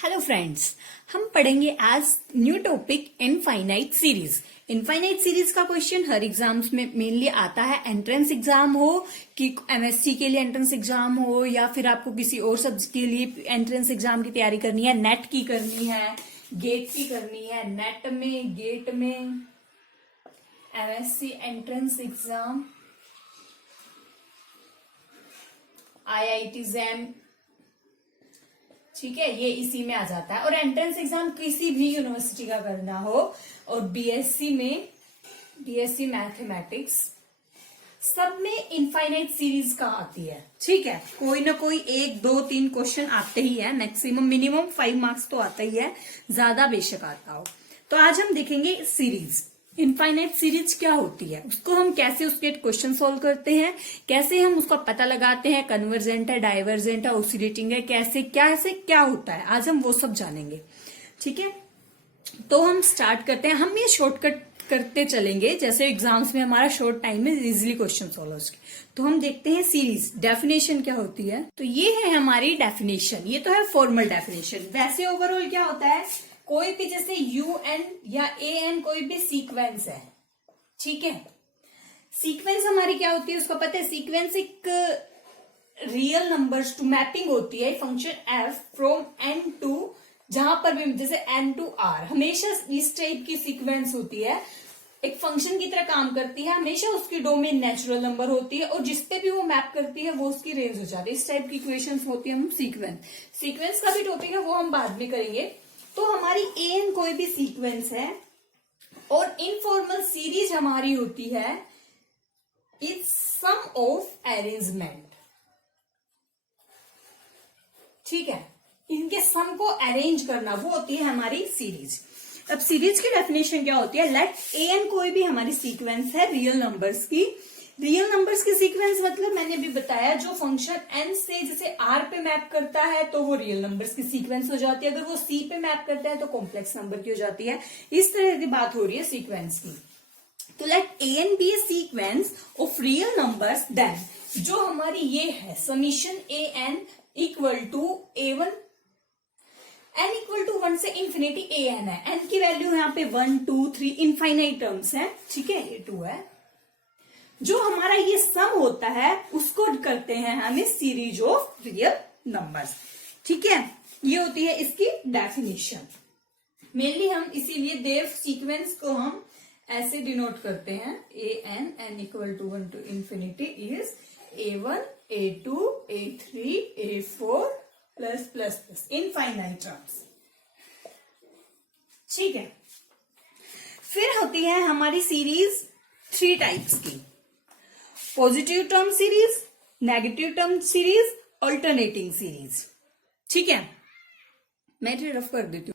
Hello friends, हम पढ़ेंगे आज new topic infinite series. Infinite series का क्वेश्चन हर एग्जाम्स में मेनली आता है। एंट्रेंस एग्जाम हो कि एमएससी के लिए एंट्रेंस एग्जाम हो या फिर आपको किसी और सब्जेक्ट के लिए एंट्रेंस एग्जाम की तैयारी करनी है, नेट की करनी है, गेट की करनी है, नेट में, गेट में, MSc entrance exam, IIT jam, ठीक है, ये इसी में आ जाता है। और एंट्रेंस एग्जाम किसी भी यूनिवर्सिटी का करना हो और बीएससी मैथमेटिक्स, सब में इनफाइनाइट सीरीज का आती है। ठीक है, कोई ना कोई 1, 2, 3 क्वेश्चन आते ही है, मैक्सिमम मिनिमम 5 मार्क्स तो आता ही है, ज्यादा बेशक आता हो। तो आज हम देखेंगे सीरीज, इनफाइनाइट सीरीज क्या होती है, उसको हम कैसे उसके क्वेश्चन सॉल्व करते हैं, कैसे हम उसका पता लगाते हैं, कन्वर्जेंट है, डाइवर्जेंट है, ऑसिलेटिंग है, कैसे क्या होता है, आज हम वो सब जानेंगे। ठीक है, तो हम स्टार्ट करते हैं। हम ये शॉर्टकट करते चलेंगे, जैसे एग्जाम्स में हमारा शॉर्ट टाइम में इजिली क्वेश्चन सॉल्व हो सके। तो हम देखते हैं सीरीज डेफिनेशन क्या होती है। तो ये है हमारी डेफिनेशन, ये तो है फॉर्मल डेफिनेशन। वैसे ओवरऑल क्या होता है, कोई भी जैसे UN या AN कोई भी सीक्वेंस है, ठीक है, सीक्वेंस हमारी क्या होती है उसको पता है। सीक्वेंस एक रियल नंबर्स टू मैपिंग होती है, function f from n to, जहां पर भी जैसे n टू r, हमेशा इस टाइप की सीक्वेंस होती है, एक फंक्शन की तरह काम करती है, हमेशा उसकी डोमेन नेचुरल नंबर होती है और जिसपे भी वो मैप करती है वो उसकी रेंज हो जाती है। इस टाइप की इक्वेशंस होती है हम सीक्वेंस का भी टॉपिक है, वो हम बाद में करेंगे। तो हमारी AN कोई भी सीक्वेंस है और इनफॉर्मल सीरीज हमारी होती है इट्स सम ऑफ अरेंजमेंट। ठीक है, इनके सम को अरेंज करना, वो होती है हमारी सीरीज। अब सीरीज की डेफिनेशन क्या होती है, लेट AN कोई भी हमारी सीक्वेंस है रियल नंबर्स की। रियल नंबर्स की सीक्वेंस मतलब मैंने अभी बताया, जो फंक्शन n से जैसे r पे मैप करता है तो वो रियल नंबर्स की सीक्वेंस हो जाती है, अगर वो c पे मैप करता है तो कॉम्प्लेक्स नंबर की हो जाती है। इस तरह की बात हो रही है सीक्वेंस की। तो let AN be a sequence of real numbers, then जो हमारी ये है summation AN equal to A1, n equal to 1 से इंफिनिटी AN है, n की वैल्यू यहाँ पे 1, 2, 3 इनफाइनाइट टर्म्स है, ठीक है, ये 2 है। जो हमारा ये सम होता है उसको करते हैं हमें सीरीज ऑफ रियल नंबर्स। ठीक है, ये होती है इसकी डेफिनेशन। मेनली हम इसीलिए देव सीक्वेंस को हम ऐसे डिनोट करते हैं, n equal to 1 to infinity is A1, A2, A3, A4 plus plus plus infinite terms. ठीक है, फिर होती है हमारी सीरीज 3 टाइप्स की, positive term series, negative term series, alternating series. ठीक है, मैं रफ कर देती हूँ।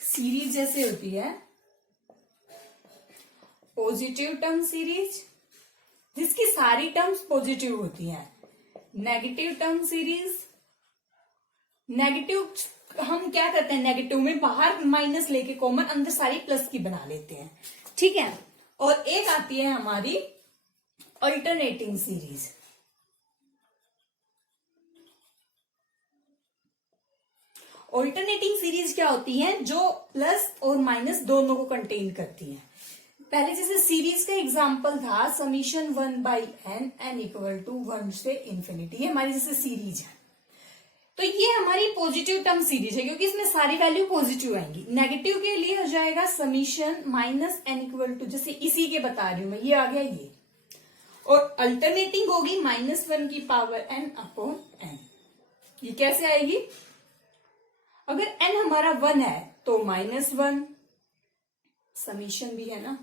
सीरीज जैसे होती है पॉजिटिव टर्म सीरीज, जिसकी सारी टर्म्स पॉजिटिव होती हैं। नेगेटिव टर्म सीरीज, नेगेटिव हम क्या करते हैं, नेगेटिव में बाहर माइनस लेके कॉमन, अंदर सारी प्लस की बना लेते हैं। ठीक है, और एक आती है हमारी अल्टरनेटिंग सीरीज। अल्टरनेटिंग सीरीज क्या होती है, जो प्लस और माइनस दोनों को कंटेन करती है। पहले जैसे सीरीज का एग्जांपल था summation 1 by n equal to 1 से इंफिनिटी, ये हमारी जैसे सीरीज है। तो ये हमारी पॉजिटिव टर्म सीरीज है क्योंकि इसमें सारी वैल्यू पॉजिटिव आएंगी। नेगेटिव के लिए हो जाएगा summation minus n equal to, जैसे इसी के बता रही हूं मैं, ये आ गया ये, और अल्टरनेटिंग होगी -1 की पावर n अपॉन n। ये कैसे आएगी, अगर n हमारा 1 है तो -1 समीशन भी है ना,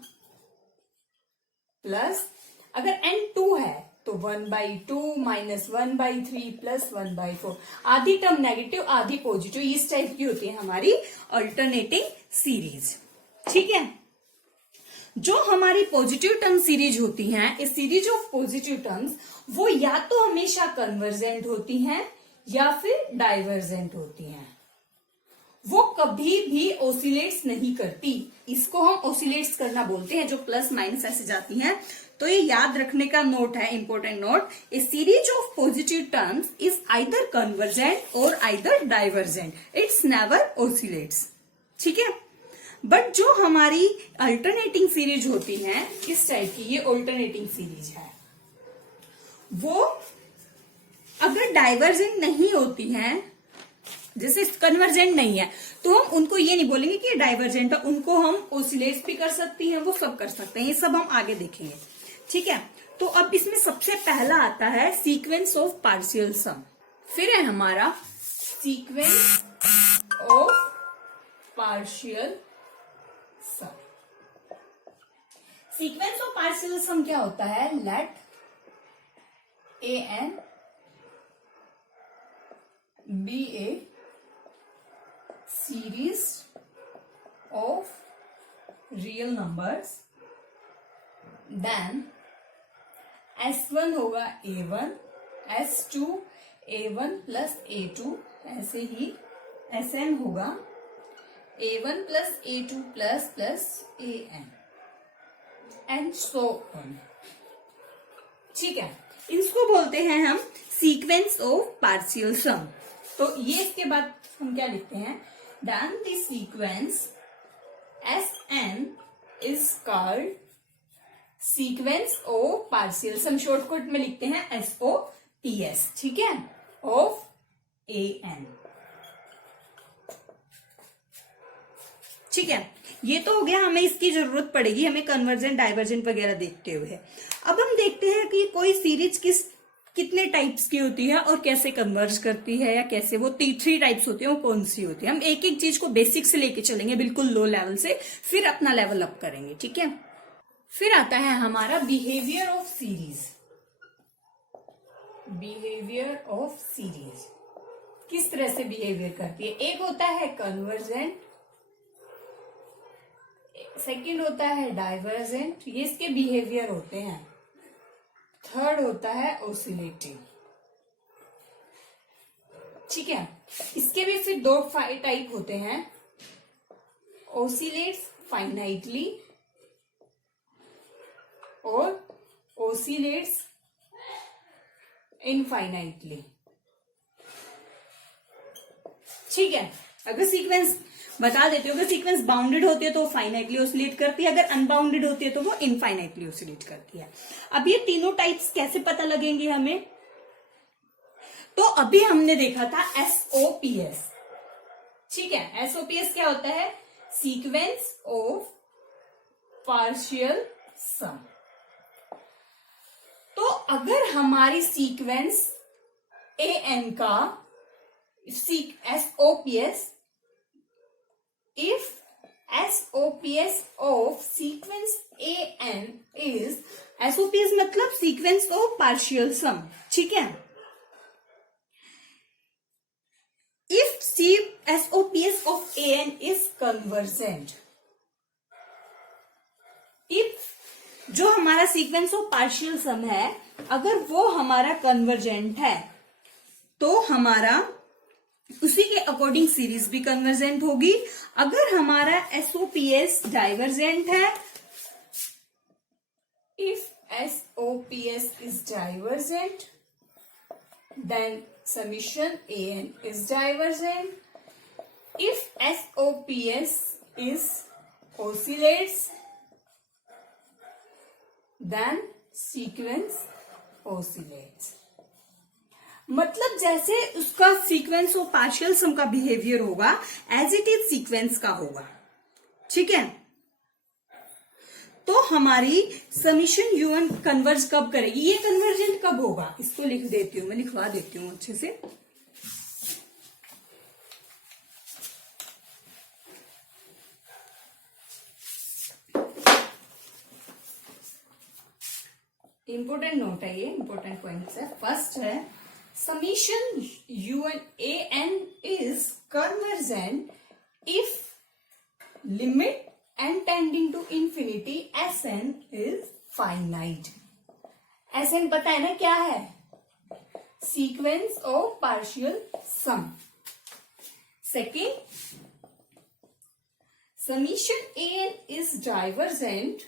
प्लस अगर n 2 है तो 1/2 -1/3 प्लस 1/4। आधी टर्म नेगेटिव आधी पॉजिटिव, इस टाइप की होती है हमारी अल्टरनेटिंग सीरीज। ठीक है, जो हमारी पॉजिटिव टर्म सीरीज होती हैं, इस सीरीज ऑफ पॉजिटिव टर्म्स, वो या तो हमेशा कन्वर्जेंट होती हैं या फिर डाइवर्जेंट होती हैं। वो कभी भी ओसिलेट्स नहीं करती। इसको हम ओसिलेट्स करना बोलते हैं, जो प्लस माइनस ऐसे जाती हैं। तो ये याद रखने का नोट है, important note. A series of positive terms is either convergent और आइदर डाइवर्जेंट, इट्स नेवर ओसिलेट्स। ठीक है। बट जो हमारी अल्टरनेटिंग सीरीज होती है इस टाइप की, ये अल्टरनेटिंग सीरीज है, वो अगर डाइवर्जेंट नहीं होती है, जैसे कन्वर्जेंट नहीं है, तो हम उनको ये नहीं बोलेंगे कि ये डाइवर्जेंट है, उनको हम ओसिलेट भी कर सकती हैं, वो सब कर सकते हैं। ये सब हम आगे देखेंगे। ठीक है। तो अब इसमें सबसे पहला आता है सीक्वेंस ऑफ पार्शियल सम। फिर है हमारा sequence of partial sum. Sequence of partial sum क्या होता है? Let an be a series of real numbers, then S1 होगा A1, S2 A1 plus A2, ऐसे ही Sn होगा A1 plus A2 plus plus An and so on. ठीक है। इसको बोलते हैं हम सीक्वेंस ऑफ पार्शियल सम। तो ये इसके बाद हम क्या लिखते हैं? Then the sequence Sn is called sequence of partial sum. Shortcut में लिखते हैं SOPS। ठीक है, ऑफ An। ठीक है, ये तो हो गया, हमें इसकी जरूरत पड़ेगी हमें कन्वर्जेंट डाइवर्जेंट वगैरह देखते हुए। अब हम देखते हैं कि कोई सीरीज कितने टाइप्स की होती है और कैसे कन्वर्ज करती है, या कैसे वो 3 टाइप्स होती है, वो कौन सी होती है। हम एक एक चीज को बेसिक से लेके चलेंगे, बिल्कुल लो लेवल से, फिर अपना लेवल अप करेंगे। ठीक है। फिर आता है हमारा behaviour of series. Behaviour of series किस तरह से बिहेवियर करती है? एक होता है कन्वर्जेंट, सेकंड होता है डाइवर्जेंट, ये इसके बिहेवियर होते हैं। थर्ड होता है ओसिलेटिव। ठीक है। इसके भी फिर 2 टाइप होते हैं, ओसिलेट्स फाइनाइटली और ओसिलेट्स इनफाइनाइटली। ठीक है। अगर सीक्वेंस बता देती हूँ, अगर सीक्वेंस बाउंडेड होती है तो वो फाइनाइटली ऑसिलेट करती है, अगर अनबाउंडेड होती है तो वो इनफाइनाइटली ऑसिलेट करती है। अब ये तीनों टाइप्स कैसे पता लगेंगे हमें? तो अभी हमने देखा था SOPS। ठीक है, SOPS क्या होता है? सीक्वेंस ऑफ पार्शियल सम। तो अगर हमारी सीक्वेंस AN का SOPS, if SOPS of sequence AN is, SOPS मतलब sequence of partial sum। ठीक है। if SOPS of AN is convergent, if जो हमारा सीक्वेंस ऑफ पार्शियल सम है अगर वो हमारा कन्वर्जेंट है, तो हमारा उसी के अकॉर्डिंग सीरीज भी कन्वर्जेंट होगी। अगर हमारा SOPS डाइवर्जेंट है, if SOPS is divergent then summation AN is divergent. If SOPS is oscillates then sequence oscillates। मतलब जैसे उसका सीक्वेंस ऑफ पार्शियल सम का बिहेवियर होगा एज इट इज सीक्वेंस का होगा। ठीक है। तो हमारी समीशन UN कन्वर्ज कब करेगी? ये कन्वर्जेंट कब होगा? इसको लिख देती हूं मैं, लिखवा देती हूं अच्छे से। इंपोर्टेंट नोट है, ये इंपोर्टेंट पॉइंट्स है। फर्स्ट है summation AN is convergent if limit n tending to infinity Sn is finite। Sn पता है ना क्या है? sequence of partial sum। Second, समीशन a n is divergent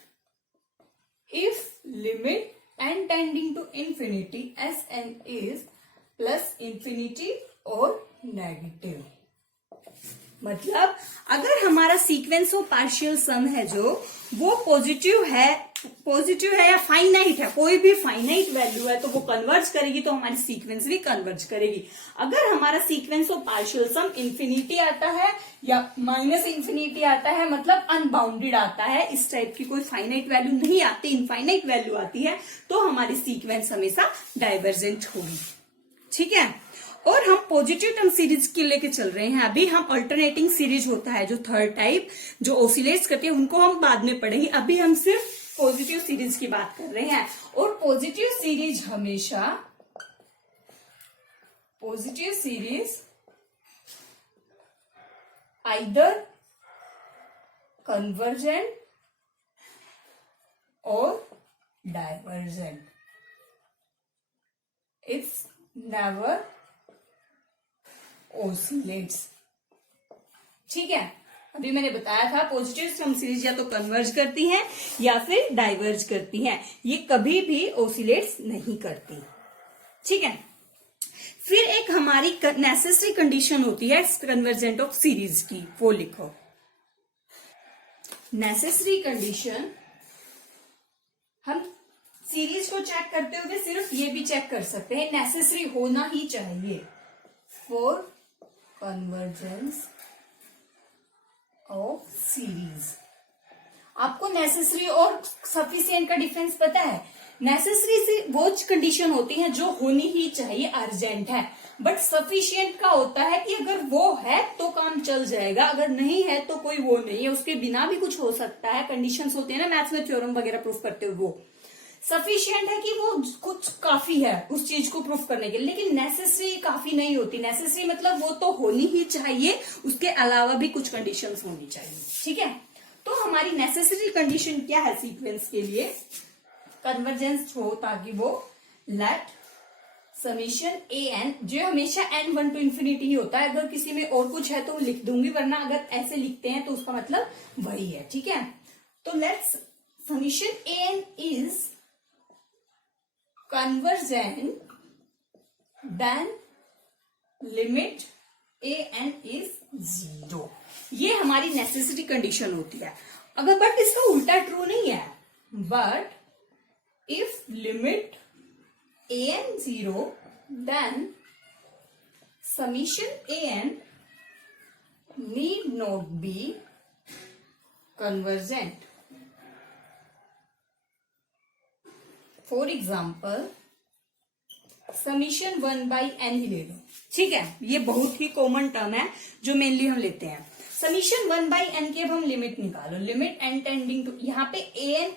if limit n tending to infinity s n is plus infinity और negative. मतलब अगर हमारा सीक्वेंस ऑफ पार्शियल सम है जो वो पॉजिटिव है या फाइनाइट है, कोई भी फाइनाइट वैल्यू है तो वो कन्वर्ज करेगी, तो हमारी सीक्वेंस भी कन्वर्ज करेगी। अगर हमारा sequence of partial sum infinity आता है या माइनस इंफिनिटी आता है, मतलब अनबाउंडेड आता है, इस टाइप की कोई फाइनाइट वैल्यू नहीं आती, इनफाइनाइट वैल्यू आती है, तो हमारी सीक्वेंस हमेशा डाइवर्जेंट होगी। ठीक है, और हम पॉजिटिव टर्म सीरीज के लेके चल रहे हैं। अभी हम अल्टरनेटिंग सीरीज होता है जो थर्ड टाइप जो ऑसिलेट्स करती है, उनको हम बाद में पढ़ेंगे। अभी हम सिर्फ पॉजिटिव सीरीज की बात कर रहे हैं। और पॉजिटिव सीरीज हमेशा आइदर कन्वर्जेंट और डाइवर्जेंट, इट्स नेवर ओसिलेट्स। ठीक है, अभी मैंने बताया था पॉजिटिव टर्म सीरीज या तो कन्वर्ज करती हैं या फिर डाइवर्ज करती हैं, ये कभी भी ओसिलेट्स नहीं करती। ठीक है, फिर एक हमारी नेसेसरी कंडीशन होती है कन्वर्जेंट ऑफ सीरीज की, वो लिखो। नेसेसरी कंडीशन, हम सीरीज को चेक करते हुए सिर्फ ये भी चेक कर सकते हैं, नेसेसरी होना ही चाहिए फॉर कन्वर्जेंस ऑफ सीरीज। आपको नेसेसरी और सफिशिएंट का डिफरेंस पता है? नेसेसरी से वो कंडीशन होती है जो होनी ही चाहिए, अर्जेंट है, बट सफिशिएंट का होता है कि अगर वो है तो काम चल जाएगा, अगर नहीं है तो कोई वो नहीं है, उसके बिना भी कुछ हो सकता है। कंडीशंस होती है ना मैथ्स में, थ्योरम वगैरह प्रूफ करते हुए। वो सफिशिएंट है कि वो कुछ काफी है उस चीज को प्रूफ करने के लिए, लेकिन नेसेसरी काफी नहीं होती। नेसेसरी मतलब वो तो होनी ही चाहिए, उसके अलावा भी कुछ कंडीशंस होनी चाहिए। ठीक है, तो हमारी नेसेसरी कंडीशन क्या है सीक्वेंस के लिए? कन्वर्जेंस हो ताकि वो लेट समीशन ए एन, जो हमेशा एन 1 टू इंफिनिटी ही होता है। अगर किसी में और कुछ है तो लिख दूंगी, वरना अगर ऐसे लिखते हैं तो उसका मतलब वही है। ठीक है, तो let's summation a n is convergent then limit a n is 0। ये हमारी नेसेसिटी कंडीशन होती है। अगर बट इसका उल्टा ट्रू नहीं है, but if limit a n 0 then summation a n need not be convergent। For example summation 1/n ही ले लो। ठीक है, ये बहुत ही कॉमन टर्म है जो मेनली हम लेते हैं। समीशन 1/n की अब हम लिमिट निकालो। लिमिट n टेंडिंग टू, यहाँ पे an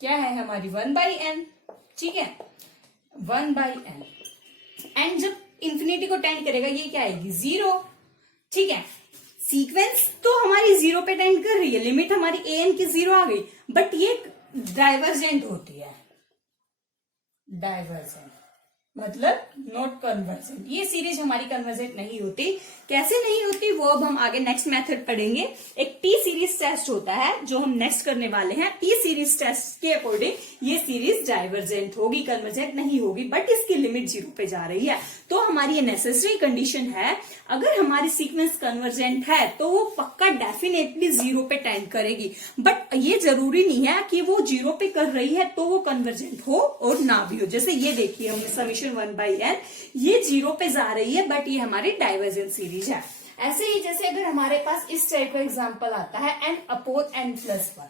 क्या है हमारी 1/n। ठीक है, 1/n, एंड जब इंफिनिटी को टेंड करेगा ये क्या आएगी? 0। ठीक है, सीक्वेंस तो हमारी 0 पे टेंड कर रही है, लिमिट हमारी an की 0 आ गई, बट ये डाइवर्जेंट होती है। डाइवर्जेंट मतलब नॉट कन्वर्जेंट। ये सीरीज हमारी कन्वर्जेंट नहीं होती। कैसे नहीं होती वो अब हम आगे नेक्स्ट मेथड पढ़ेंगे। एक टी सीरीज टेस्ट होता है जो हम नेक्स्ट करने वाले हैं। टी सीरीज टेस्ट के अकॉर्डिंग ये सीरीज डाइवर्जेंट होगी, कन्वर्जेंट नहीं होगी, बट इसकी लिमिट 0 पे जा रही है। तो हमारी ये नेसेसरी कंडीशन है, अगर हमारी सीक्वेंस कन्वर्जेंट है तो वो पक्का डेफिनेटली 0 पे टेंड करेगी। बट ये जरूरी नहीं है कि वो 0 पे कर रही है तो वो कन्वर्जेंट हो और ना भी हो। जैसे ये देखिए हमने समीशन 1/n, ये 0 पे जा रही है, बट ये हमारी डाइवर्जेंट सीरीज है। ऐसे ही जैसे अगर हमारे पास इस टाइप का एग्जांपल आता है n/n+1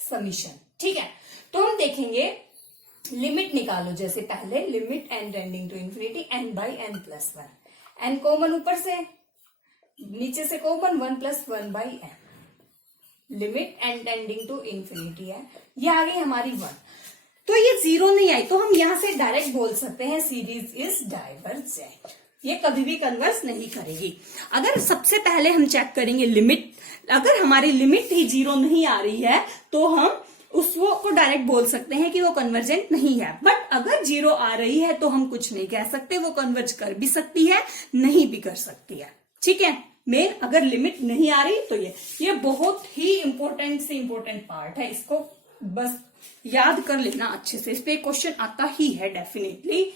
समीशन। ठीक है, तो हम देखेंगे लिमिट निकालो। जैसे पहले limit n tending to infinity n/n+1, n common ऊपर से, नीचे से common 1 + 1/n, limit n tending to infinity है, ये आ गई हमारी 1। तो ये 0 नहीं आई, तो हम यहां से डायरेक्ट बोल सकते हैं सीरीज इज डाइवर्जेंट। ये कभी भी कन्वर्स नहीं करेगी। अगर सबसे पहले हम चेक करेंगे लिमिट, अगर हमारी लिमिट ही 0 नहीं आ रही है तो हम उसको को डायरेक्ट बोल सकते हैं कि वो कन्वर्जेंट नहीं है। बट अगर 0 आ रही है तो हम कुछ नहीं कह सकते, वो कन्वर्ज कर भी सकती है, नहीं भी कर सकती है। ठीक है, मेन अगर लिमिट नहीं आ रही तो ये बहुत ही इंपॉर्टेंट से इंपॉर्टेंट पार्ट है, इसको बस याद कर लेना अच्छे से। इस पे क्वेश्चन आता ही है डेफिनेटली,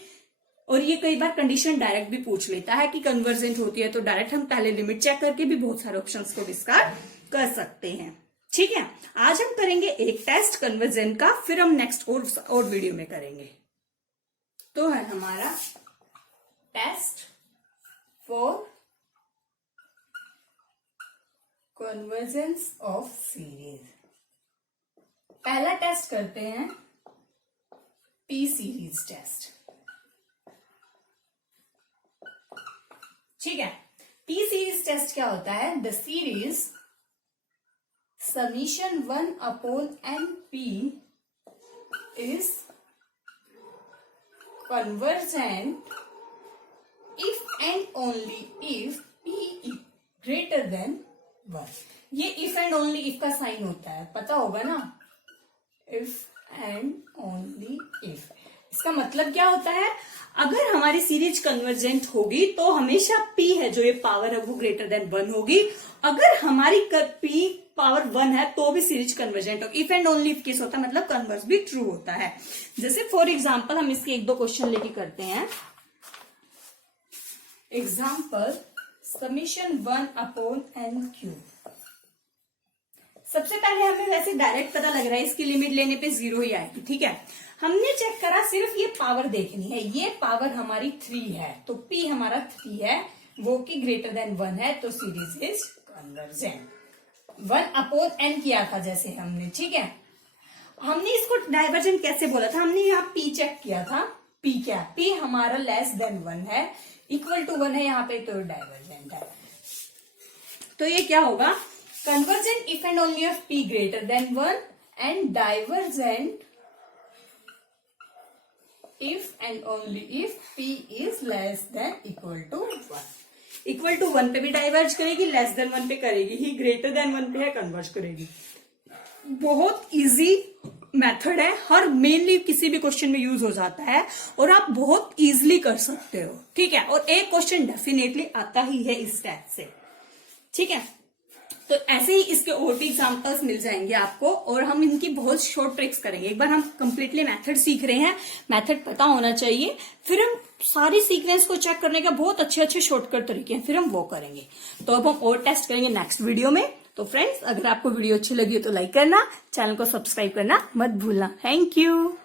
और ये कई बार कंडीशन डायरेक्ट भी पूछ लेता है कि कन्वर्जेंट होती है, तो डायरेक्ट हम पहले लिमिट चेक करके भी बहुत सारे ऑप्शंस को डिस्कार्ड कर सकते हैं। ठीक है, आज हम करेंगे एक टेस्ट कन्वर्जेंट का, फिर हम नेक्स्ट और वीडियो में करेंगे। तो है हमारा test for convergence of series. पहला टेस्ट करते हैं पी सीरीज टेस्ट। ठीक है, पी सीरीज टेस्ट क्या होता है? The series summation 1/n(p) is convergent if and only if p is greater than 1। ये if and only if का साइन होता है, पता होगा ना, if and only if। इसका मतलब क्या होता है? अगर हमारी सीरीज कन्वर्जेंट होगी तो हमेशा p है जो ये पावर है वो ग्रेटर देन 1 होगी। अगर हमारी p पावर 1 है तो भी सीरीज कन्वर्जेंट होगी। If and only if case होता है, मतलब कन्वर्स भी ट्रू होता है। जैसे फॉर एग्जाम्पल हम इसके एक दो क्वेश्चन लेके करते हैं। Example summation 1/n³। सबसे पहले हमें वैसे डायरेक्ट पता लग रहा है इसकी लिमिट लेने पे 0 ही आएगी। ठीक है, हमने चेक करा, सिर्फ ये पावर देखनी है। ये पावर हमारी 3 है तो p हमारा 3 है, वो की ग्रेटर देन 1 है, तो सीरीज इज कन्वर्जेंट। 1/n किया था जैसे हमने। ठीक है, हमने इसको डाइवर्जेंट कैसे बोला था? हमने यहाँ p चेक किया था। p क्या? p हमारा लेस देन 1 है, इक्वल टू 1 है यहाँ पे, तो डाइवर्जेंट है। तो ये क्या होगा? Convergent if and only of p greater than 1 and divergent if and only if p is less than equal to 1। Equal to 1 पे भी डाइवर्ज करेगी, लेस देन 1 पे करेगी ही, ग्रेटर देन 1 पे है कन्वर्ज करेगी। बहुत इजी मेथड है, हर मेनली किसी भी क्वेश्चन में यूज हो जाता है और आप बहुत इजीली कर सकते हो। ठीक है, और एक क्वेश्चन डेफिनेटली आता ही है इस टाइप से। ठीक है, तो ऐसे ही इसके और भी एग्जांपल्स मिल जाएंगे आपको, और हम इनकी बहुत शॉर्ट ट्रिक्स करेंगे। एक बार हम कंप्लीटली मेथड सीख रहे हैं, मेथड पता होना चाहिए, फिर हम सारी सीक्वेंस को चेक करने का बहुत अच्छे अच्छे शॉर्टकट तरीके हैं, फिर हम वो करेंगे। तो अब हम और टेस्ट करेंगे नेक्स्ट वीडियो में। तो फ्रेंड्स, अगर आपको वीडियो अच्छी लगी हो तो लाइक करना, चैनल को सब्सक्राइब करना मत भूलना। Thank you.